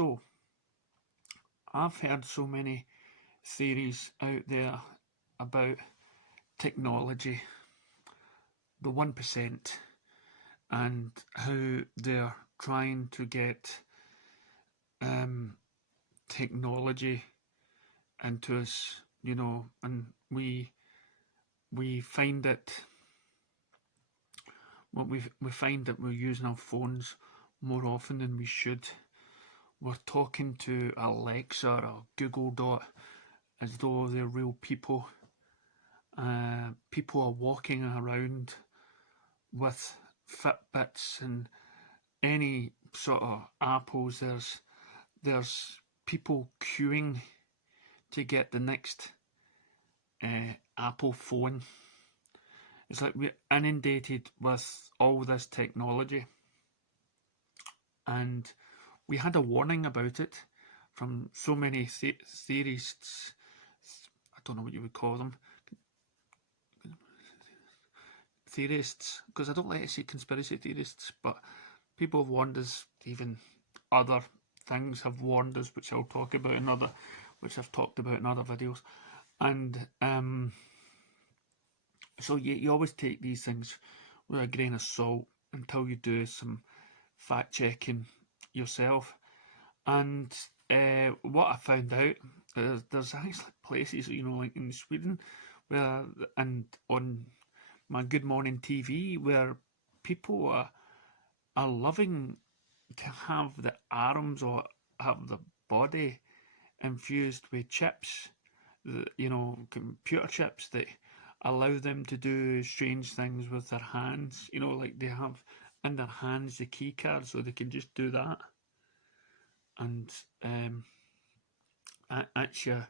So, I've heard so many theories out there about technology, the 1%, and how they're trying to get technology into us, and we find it. Well, we find that we're using our phones more often than we should. We're talking to Alexa or Google Dot as though they're real people. People are walking around with Fitbits and any sort of Apples. There's people queuing to get the next Apple phone. It's like we're inundated with all this technology, and we had a warning about it from so many theorists. I don't know what you would call them. Theorists, because I don't like to say conspiracy theorists, but people have warned us, even other things have warned us, which I'll talk about in other, which I've talked about in other videos. And so you always take these things with a grain of salt until you do some fact checking yourself. And what I found out, there's actually places, like in Sweden, where, and on my Good Morning TV, where people are loving to have the arms or have the body infused with chips, computer chips that allow them to do strange things with their hands. Like they have in their hands the key card, so they can just do that. And that's your,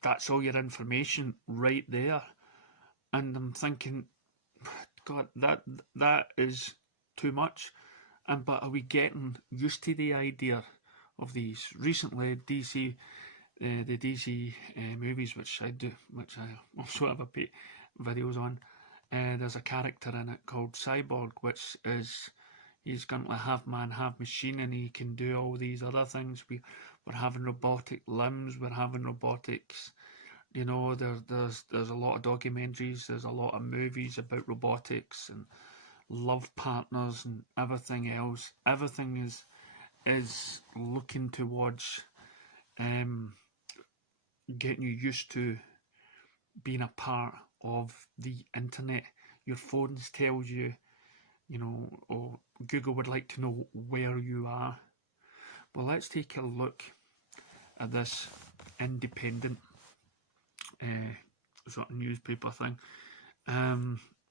that's all your information right there. And I'm thinking, God, that is too much. But are we getting used to the idea of these? Recently, the DC movies, which I also have videos on. There's a character in it called Cyborg, which is, he's going to have man, have machine, and he can do all these other things. We're having robotic limbs, we're having robotics. There's a lot of documentaries, there's a lot of movies about robotics and love partners and everything else. Everything is looking towards getting you used to being a part of the internet. Your phones tells you, or Google would like to know where you are. Well, let's take a look at this independent sort of newspaper thing,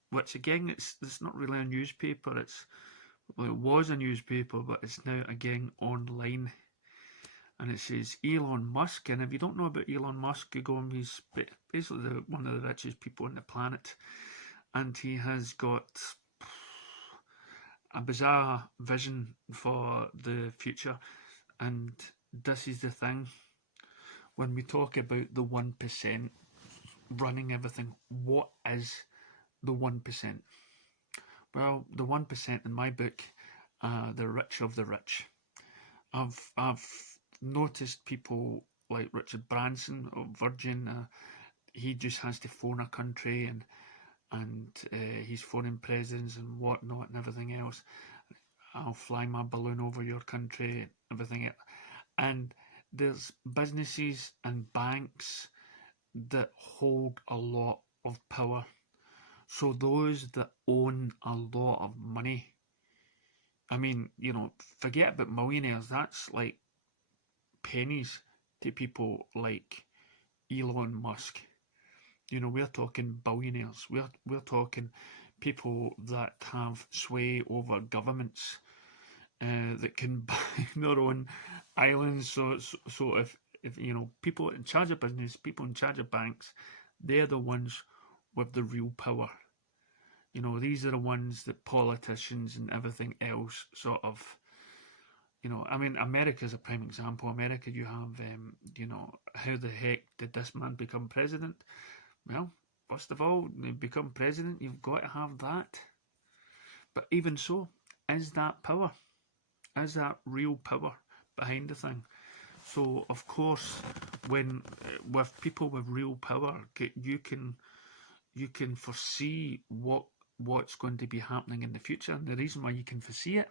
which again, it's not really a newspaper. It was a newspaper, but it's now again online. And it says Elon Musk, and if you don't know about Elon Musk, Google him. He's basically one of the richest people on the planet, and he has got a bizarre vision for the future. And this is the thing, when we talk about the 1% running everything, what is the 1%? Well, the 1% in my book, the rich of the rich. I've noticed people like Richard Branson of Virgin. He just has to phone a country and he's phoning presidents and whatnot and everything else. I'll fly my balloon over your country, everything else. And there's businesses and banks that hold a lot of power. So those that own a lot of money, I mean, forget about millionaires. That's like pennies to people like Elon Musk. We're talking billionaires. We're talking people that have sway over governments, that can buy their own islands. So if people in charge of business, people in charge of banks, they're the ones with the real power. These are the ones that politicians and everything else sort of, I mean, America is a prime example. America, you have, how the heck did this man become president? Well, first of all, to become president, you've got to have that. But even so, is that power? Is that real power behind the thing? So of course, when with people with real power, you can foresee what's going to be happening in the future. And the reason why you can foresee it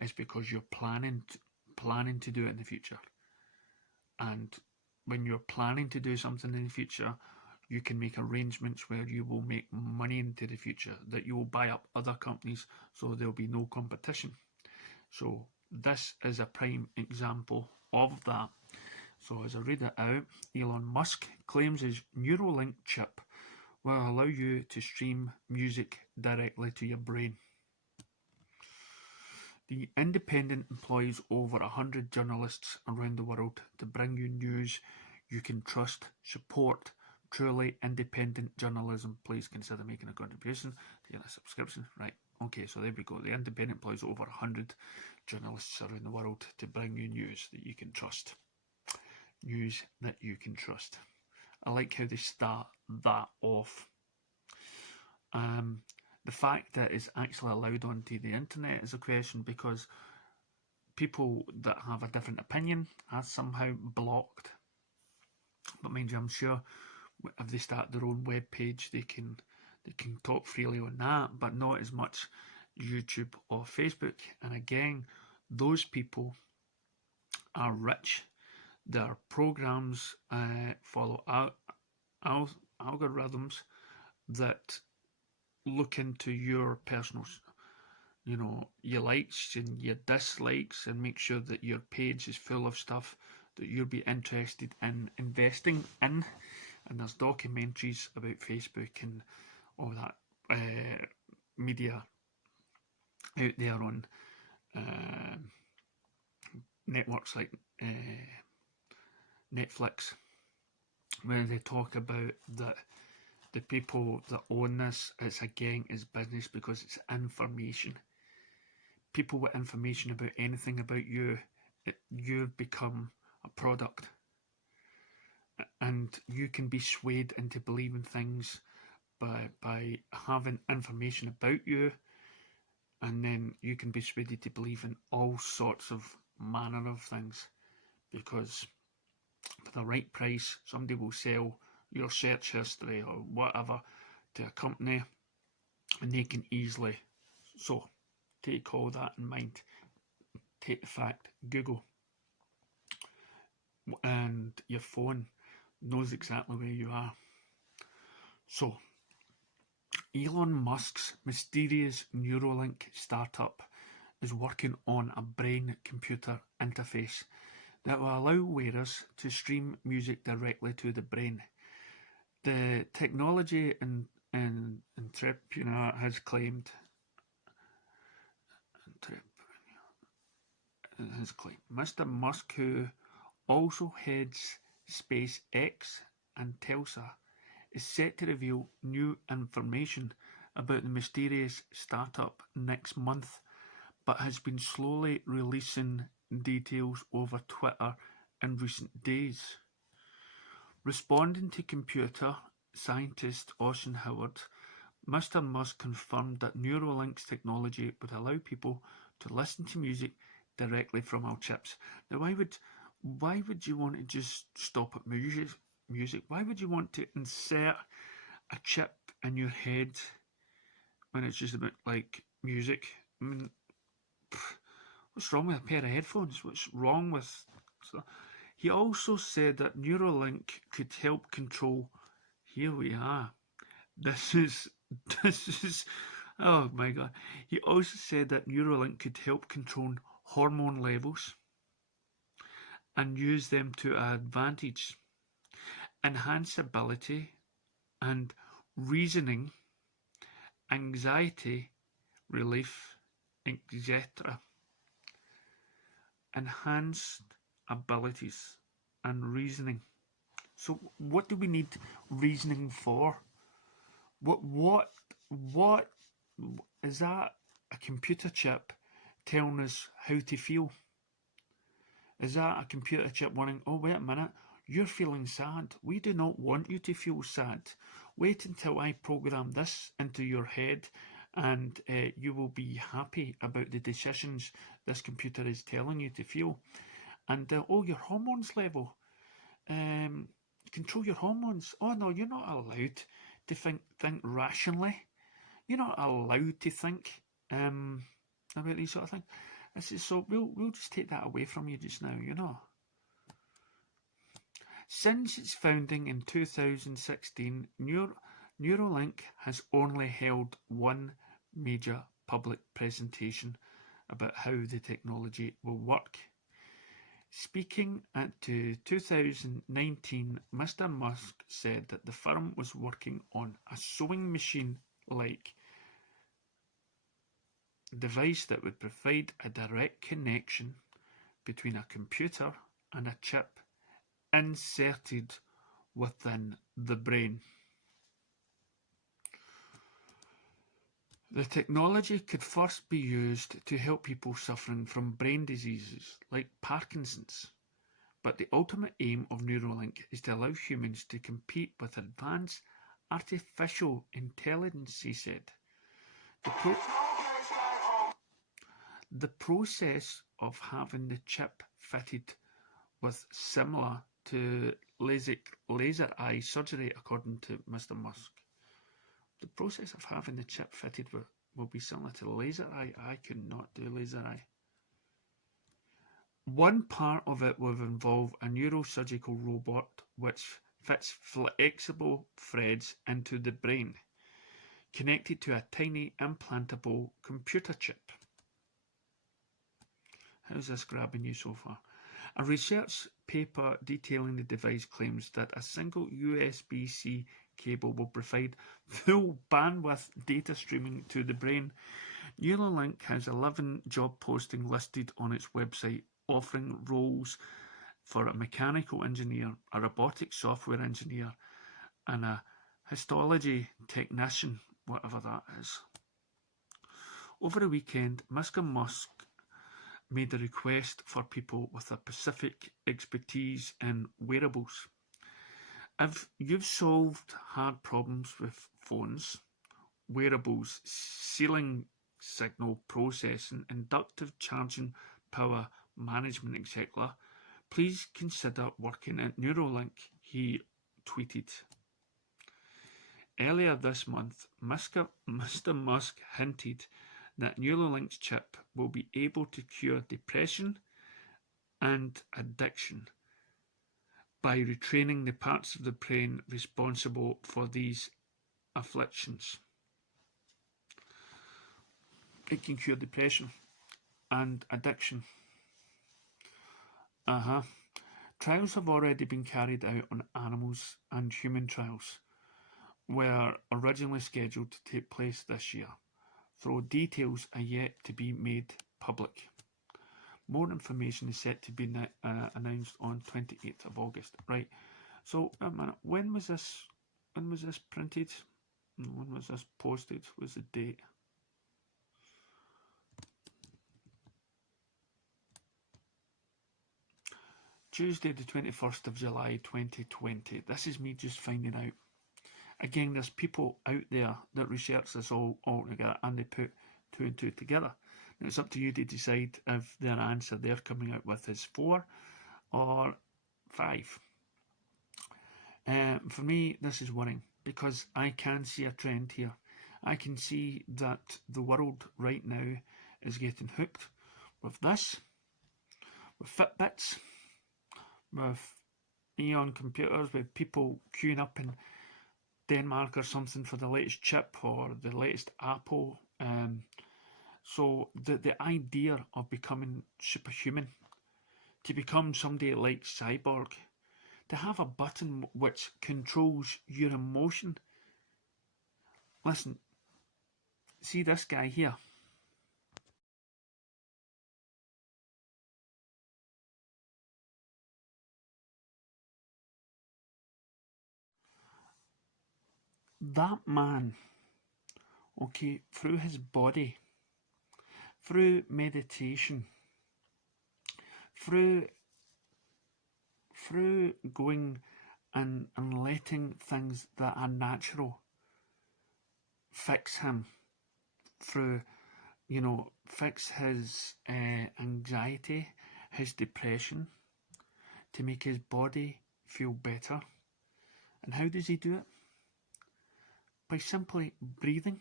is because you're planning to do it in the future. And when you're planning to do something in the future, you can make arrangements where you will make money into the future, that you will buy up other companies, so there'll be no competition. So this is a prime example of that. So as I read it out, Elon Musk claims his Neuralink chip will allow you to stream music directly to your brain. The Independent employs over 100 journalists around the world to bring you news you can trust. Support truly independent journalism. Please consider making a contribution to get a subscription. Right, okay, so there we go. The Independent employs over 100 journalists around the world to bring you news that you can trust. News that you can trust. I like how they start that off. The fact that it's actually allowed onto the internet is a question, because people that have a different opinion are somehow blocked. But mind you, I'm sure if they start their own web page, they can talk freely on that, but not as much YouTube or Facebook. And again, those people are rich. Their programs follow algorithms that look into your personal, your likes and your dislikes, and make sure that your page is full of stuff that you'll be interested in investing in. And there's documentaries about Facebook and all that media out there on networks like Netflix, where they talk about that the people that own this, it's business, because it's information. People with information about anything about you, you've become a product. And you can be swayed into believing things by having information about you, and then you can be swayed into believing all sorts of manner of things, because for the right price, somebody will sell your search history or whatever to a company, and they can easily. So take all that in mind. Take the fact Google and your phone knows exactly where you are. So Elon Musk's mysterious Neuralink startup is working on a brain-computer interface that will allow wearers to stream music directly to the brain. The technology entrepreneur has claimed Mr. Musk, who also heads SpaceX and Tesla, is set to reveal new information about the mysterious startup next month, but has been slowly releasing details over Twitter in recent days. Responding to computer scientist Austin Howard, Mr. Musk confirmed that Neuralink's technology would allow people to listen to music directly from our chips. Now, why would you want to just stop at music? Why would you want to insert a chip in your head when it's just about like music? I mean, what's wrong with a pair of headphones? What's wrong with? He also said that Neuralink could help control. Here we are. This is. Oh my god. He also said that Neuralink could help control hormone levels and use them to our advantage, enhance ability and reasoning, anxiety relief, etc. Enhanced abilities and reasoning. So what do we need reasoning for? What is that? A computer chip telling us how to feel? Is that a computer chip wanting, oh wait a minute, you're feeling sad. We do not want you to feel sad. Wait until I program this into your head and you will be happy about the decisions this computer is telling you to feel. And your hormones level. Control your hormones. Oh no, you're not allowed to think rationally. You're not allowed to think about these sort of things. So we'll just take that away from you just now, you know. Since its founding in 2016, Neuralink has only held one major public presentation about how the technology will work. Speaking at 2019, Mr. Musk said that the firm was working on a sewing machine-like device that would provide a direct connection between a computer and a chip inserted within the brain. The technology could first be used to help people suffering from brain diseases like Parkinson's, but the ultimate aim of Neuralink is to allow humans to compete with advanced artificial intelligence, he said. The process of having the chip fitted was similar to laser eye surgery, according to Mr. Musk. The process of having the chip fitted will be similar to laser eye. I could not do laser eye. One part of it will involve a neurosurgical robot which fits flexible threads into the brain, connected to a tiny implantable computer chip. How's this grabbing you so far? A research paper detailing the device claims that a single USB-C cable will provide full bandwidth data streaming to the brain. Neuralink has 11 job postings listed on its website, offering roles for a mechanical engineer, a robotics software engineer, and a histology technician, whatever that is. Over the weekend, Mr. Musk made a request for people with a specific expertise in wearables. If you've solved hard problems with phones, wearables, ceiling signal processing, inductive charging, power management, etc., please consider working at Neuralink, he tweeted. Earlier this month, Mr. Musk hinted that Neuralink's chip will be able to cure depression and addiction by retraining the parts of the brain responsible for these afflictions. It can cure depression and addiction. Trials have already been carried out on animals, and human trials were originally scheduled to take place this year, though details are yet to be made public. More information is set to be announced on 28th of August. Right, so a minute, when was this printed? When was this posted? Was the date? Tuesday the 21st of July 2020. This is me just finding out. Again, there's people out there that research this all together, and they put two and two together. Now it's up to you to decide if their answer they're coming out with is 4 or 5. For me, this is worrying because I can see a trend here. I can see that the world right now is getting hooked with this, with Fitbits, with Elon computers, with people queuing up in Denmark or something for the latest chip or the latest Apple. So the idea of becoming superhuman, to become somebody like Cyborg, to have a button which controls your emotion. Listen, see this guy here. That man, okay, through his body, through meditation, through going and letting things that are natural fix him, through, fix his anxiety, his depression, to make his body feel better. And how does he do it? By simply breathing,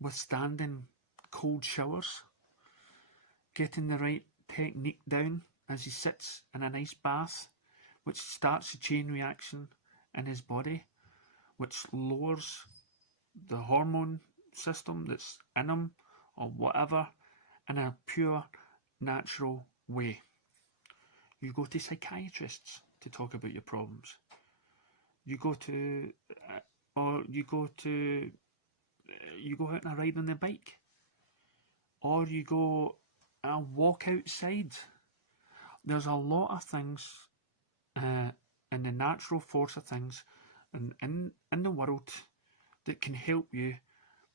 withstanding cold showers, getting the right technique down as he sits in a nice bath, which starts a chain reaction in his body, which lowers the hormone system that's in him or whatever in a pure natural way. You go to psychiatrists to talk about your problems. You go out on a ride on the bike, or you go and walk outside. There's a lot of things in the natural force of things and in the world that can help you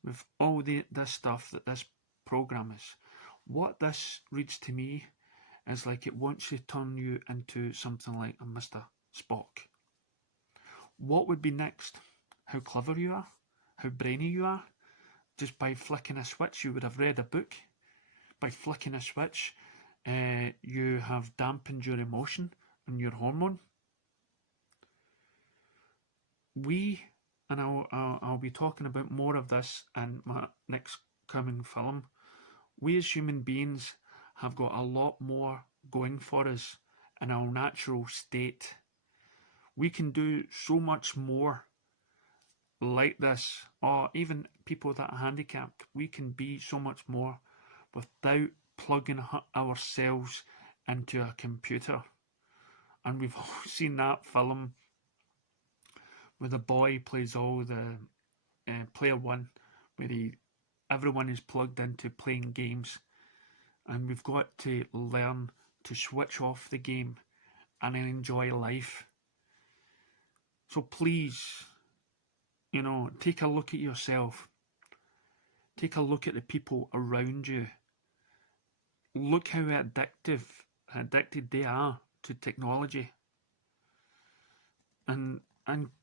with all this stuff that this program is. What this reads to me is like it wants to turn you into something like a Mr. Spock. What would be next? How clever you are, how brainy you are. Just by flicking a switch, you would have read a book. By flicking a switch, you have dampened your emotion and your hormone. And I'll be talking about more of this in my next coming film. We as human beings have got a lot more going for us in our natural state. We can do so much more like this, or even people that are handicapped. We can be so much more without plugging ourselves into a computer. And we've all seen that film where the boy plays all the player one, where everyone is plugged into playing games, and we've got to learn to switch off the game and enjoy life. So please, take a look at yourself. Take a look at the people around you. Look how addicted they are to technology. And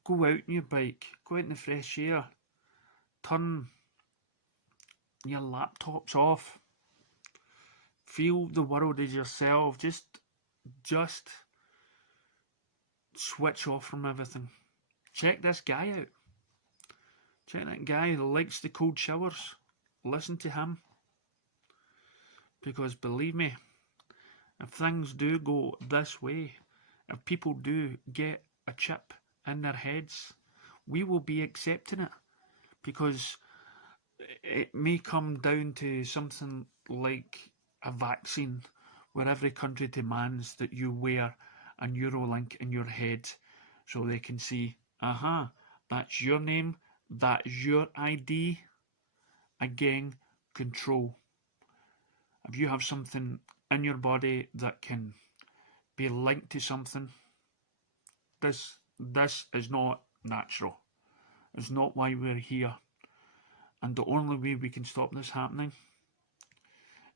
go out on your bike, go out in the fresh air, turn your laptops off, feel the world as yourself, just switch off from everything. Check this guy out. Check that guy that likes the cold showers. Listen to him. Because believe me, if things do go this way, if people do get a chip in their heads, we will be accepting it, because it may come down to something like a vaccine where every country demands that you wear a Neuralink in your head so they can see, that's your name, that's your ID. Again, control. If you have something in your body that can be linked to something, this is not natural. It's not why we're here. And the only way we can stop this happening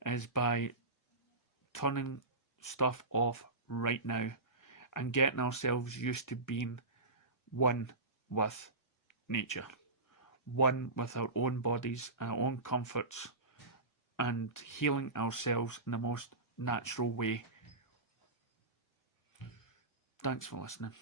is by turning stuff off right now and getting ourselves used to being one with nature, one with our own bodies and our own comforts, and healing ourselves in the most natural way. Thanks for listening.